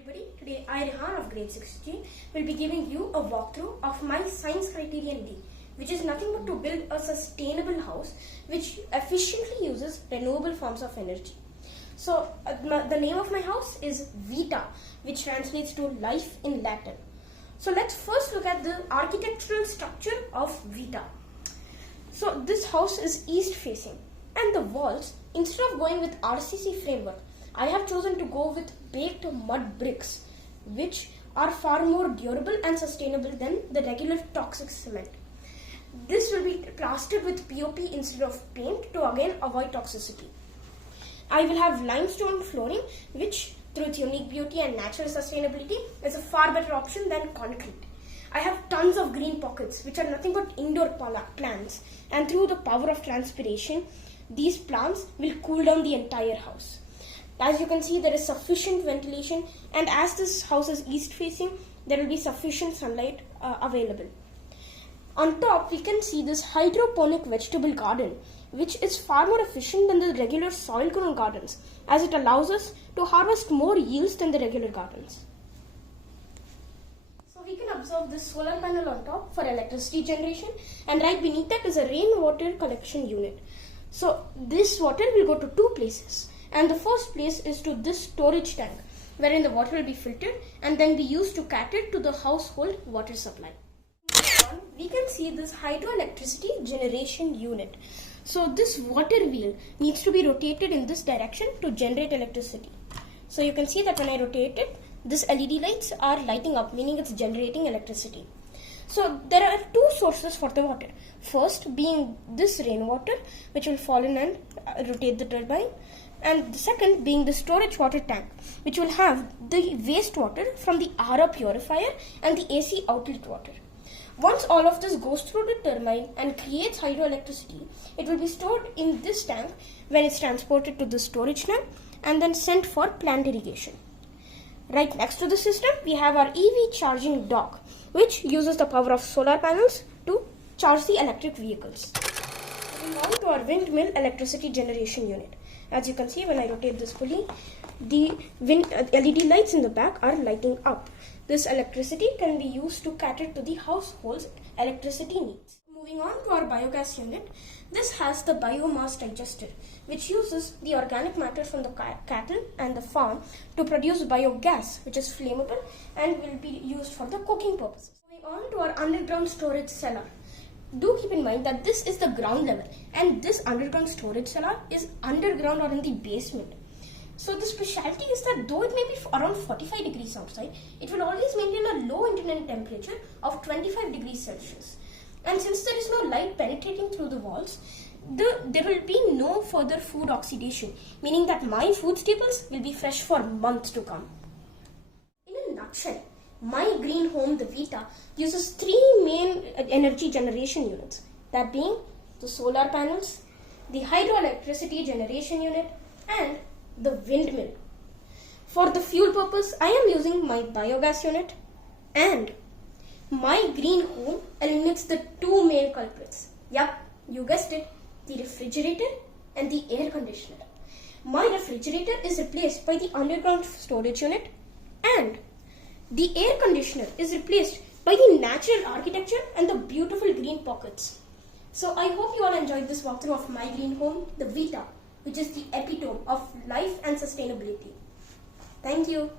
everybody, today I Rehan of grade 6G will be giving you a walkthrough of my science criterion D, which is nothing but to build a sustainable house which efficiently uses renewable forms of energy. So the name of my house is Vita, which translates to life in Latin. So let's first look at the architectural structure of Vita. So this house is east facing, and the walls, instead of going with RCC framework, I have chosen to go with baked mud bricks, which are far more durable and sustainable than the regular toxic cement. This will be plastered with POP instead of paint to again avoid toxicity. I will have limestone flooring, which through its unique beauty and natural sustainability is a far better option than concrete. I have tons of green pockets, which are nothing but indoor plants, and through the power of transpiration, these plants will cool down the entire house. As you can see, there is sufficient ventilation, and as this house is east facing, there will be sufficient sunlight available. On top, we can see this hydroponic vegetable garden, which is far more efficient than the regular soil grown gardens, as it allows us to harvest more yields than the regular gardens. So we can observe this solar panel on top for electricity generation, and right beneath that is a rainwater collection unit. So this water will go to two places. And the first place is to this storage tank, wherein the water will be filtered and then be used to cater to the household water supply. We can see this hydroelectricity generation unit. So this water wheel needs to be rotated in this direction to generate electricity. So you can see that when I rotate it, this LED lights are lighting up, meaning it's generating electricity. So there are two sources for the water. First being this rainwater, which will fall in and rotate the turbine. And the second being the storage water tank, which will have the wastewater from the RO purifier and the AC outlet water. Once all of this goes through the turbine and creates hydroelectricity, it will be stored in this tank when it's transported to the storage tank and then sent for plant irrigation. Right next to the system, we have our EV charging dock, which uses the power of solar panels to charge the electric vehicles. Moving on to our windmill electricity generation unit. As you can see, when I rotate this pulley, the LED lights in the back are lighting up. This electricity can be used to cater to the household's electricity needs. Moving on to our biogas unit, this has the biomass digester, which uses the organic matter from the cattle and the farm to produce biogas, which is flammable and will be used for the cooking purposes. Moving on to our underground storage cellar. Do keep in mind that this is the ground level and this underground storage cellar is underground or in the basement. So the specialty is that though it may be around 45 degrees outside, it will always maintain a low internal temperature of 25 degrees Celsius. And since there is no light penetrating through the walls, there will be no further food oxidation, meaning that my food staples will be fresh for months to come. In a nutshell, my green home, the Vita, uses three main energy generation units, that being the solar panels, the hydroelectricity generation unit, and the windmill. For the fuel purpose, I am using my biogas unit, and my green home eliminates the two main culprits. Yup, you guessed it, the refrigerator and the air conditioner. My refrigerator is replaced by the underground storage unit, and the air conditioner is replaced by the natural architecture and the beautiful green pockets. So I hope you all enjoyed this walkthrough of my green home, the Vita, which is the epitome of life and sustainability. Thank you.